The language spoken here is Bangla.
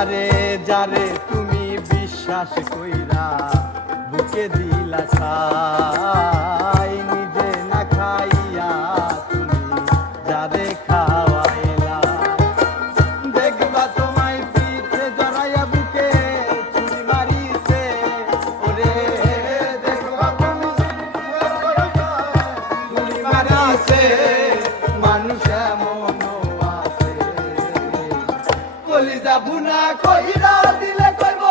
আরে যারে তুমি বিশ্বাস কইরা বুকে দিলা ছাই, নিজে না খাইয়া তুমি যারে খাওয়াইলা। দেখবা তোমায় পিঠে জড়াইয়া বুকে ছুরি মারিছে, ওরে দেখবা তুমি ছুরি মারিছে। মানুষ এমনও আছে কলিজা ভুনা কইরা দিলে কইব